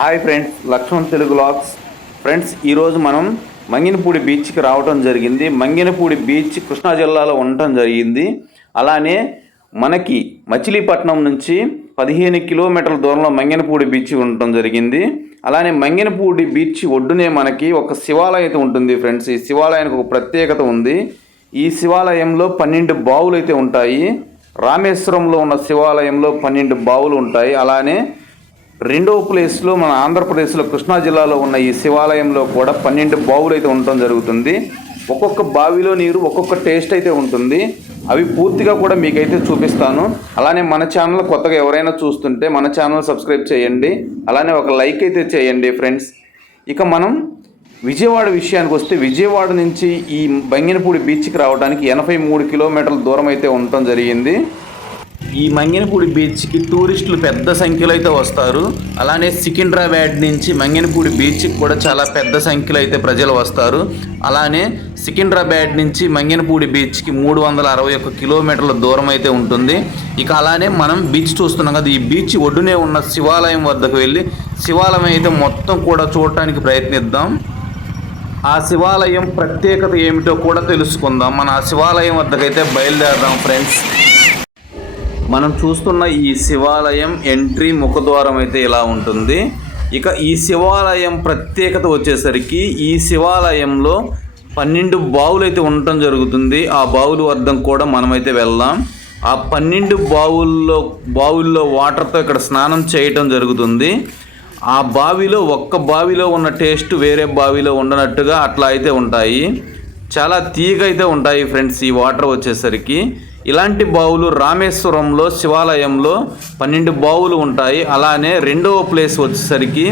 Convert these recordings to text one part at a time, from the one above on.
Hi friends Lakshman Telugu logs friends ఈరోజు మనం మంగినపూడి బీచ్కి రావడం జరిగింది. మంగినపూడి బీచ్ కృష్ణా జిల్లాలో ఉండటం జరిగింది. అలానే మనకి మచిలీపట్నం నుంచి పదిహేను కిలోమీటర్ల దూరంలో మంగినపూడి బీచ్ ఉండటం జరిగింది. అలానే మంగినపూడి బీచ్ ఒడ్డునే మనకి ఒక శివాలయం అయితే ఉంటుంది ఫ్రెండ్స్ ఈ శివాలయానికి ఒక ప్రత్యేకత ఉంది. ఈ శివాలయంలో పన్నెండు బావులు అయితే ఉంటాయి. రామేశ్వరంలో ఉన్న శివాలయంలో పన్నెండు బావులు ఉంటాయి. అలానే రెండవ ప్లేస్లో మన ఆంధ్రప్రదేశ్లో కృష్ణా జిల్లాలో ఉన్న ఈ శివాలయంలో కూడా పన్నెండు బావులు అయితే ఉండటం జరుగుతుంది. ఒక్కొక్క బావిలో నీరు ఒక్కొక్క టేస్ట్ అయితే ఉంటుంది. అవి పూర్తిగా కూడా మీకైతే చూపిస్తాను. అలానే మన ఛానల్ కొత్తగా ఎవరైనా చూస్తుంటే మన ఛానల్ సబ్స్క్రైబ్ చేయండి. అలానే ఒక లైక్ అయితే చేయండి ఫ్రెండ్స్. ఇక మనం విజయవాడ విషయానికి వస్తే విజయవాడ నుంచి ఈ బంగినపూడి బీచ్కి రావడానికి ఎనభై మూడు కిలోమీటర్ల దూరం అయితే ఉండటం జరిగింది. ఈ మంగినపూడి బీచ్కి టూరిస్టులు పెద్ద సంఖ్యలో అయితే వస్తారు. అలానే సికింద్రాబాద్ నుంచి మంగినపూడి బీచ్కి కూడా చాలా పెద్ద సంఖ్యలో అయితే ప్రజలు వస్తారు. అలానే సికింద్రాబాద్ నుంచి మంగినపూడి బీచ్కి మూడు వందల అరవై ఒక్క కిలోమీటర్ల దూరం అయితే ఉంటుంది. ఇక అలానే మనం బీచ్ చూస్తున్నాం కదా ఈ బీచ్ ఒడ్డునే ఉన్న శివాలయం వద్దకు వెళ్ళి శివాలయం అయితే మొత్తం కూడా చూడటానికి ప్రయత్నిద్దాం. ఆ శివాలయం ప్రత్యేకత ఏమిటో కూడా తెలుసుకుందాం. మన ఆ శివాలయం వద్దకైతే బయలుదేరదాం ఫ్రెండ్స్. మనం చూస్తున్న ఈ శివాలయం ఎంట్రీ ముఖద్వారం అయితే ఇలా ఉంటుంది. ఇక ఈ శివాలయం ప్రత్యేకత వచ్చేసరికి ఈ శివాలయంలో పన్నెండు బావులు అయితే ఉండటం జరుగుతుంది. ఆ బావులు అర్థం కూడా మనమైతే వెళ్దాం. ఆ పన్నెండు బావుల్లో బావుల్లో వాటర్తో ఇక్కడ స్నానం చేయటం జరుగుతుంది. ఆ బావిలో ఒక్క బావిలో ఉన్న టేస్ట్ వేరే బావిలో ఉండనట్టుగా అట్లా అయితే ఉంటాయి. చాలా తీగైతే ఉంటాయి ఫ్రెండ్స్ ఈ వాటర్ వచ్చేసరికి. ఇలాంటి బావులు రామేశ్వరంలో శివాలయంలో పన్నెండు బావులు ఉంటాయి. అలానే రెండవ ప్లేస్ వచ్చేసరికి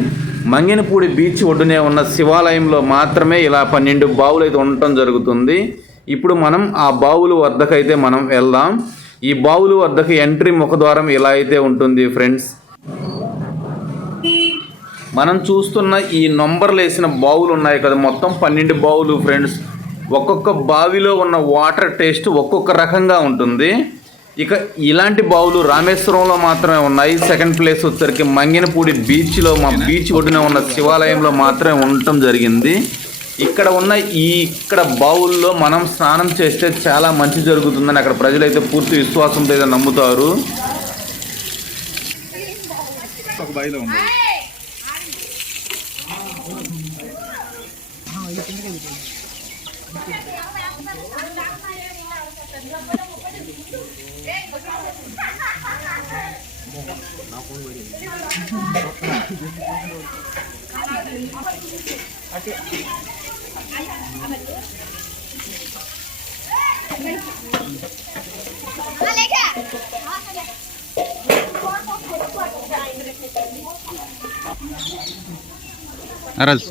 మంగినపూడి బీచ్ ఒడ్డునే ఉన్న శివాలయంలో మాత్రమే ఇలా పన్నెండు బావులు అయితే ఉండటం జరుగుతుంది. ఇప్పుడు మనం ఆ బావులు వద్దకైతే మనం వెళ్దాం. ఈ బావులు వద్దకు ఎంట్రీ ముఖద్వారం ఇలా అయితే ఉంటుంది ఫ్రెండ్స్. మనం చూస్తున్న ఈ నంబర్లు వేసిన బావులు ఉన్నాయి కదా మొత్తం పన్నెండు బావులు ఫ్రెండ్స్. ఒక్కొక్క బావిలో ఉన్న వాటర్ టేస్ట్ ఒక్కొక్క రకంగా ఉంటుంది. ఇక ఇలాంటి బావులు రామేశ్వరంలో మాత్రమే ఉన్నాయి. సెకండ్ ప్లేస్ వచ్చరికి మంగినపూడి బీచ్లో మా బీచ్ ఒడ్డున ఉన్న శివాలయంలో మాత్రమే ఉండటం జరిగింది. ఇక్కడ ఉన్న ఈ ఇక్కడ బావుల్లో మనం స్నానం చేస్తే చాలా మంచి జరుగుతుందని అక్కడ ప్రజలైతే పూర్తి విశ్వాసంతో అయితే నమ్ముతారు. ఒక బాయిలో ఉంది. Aras.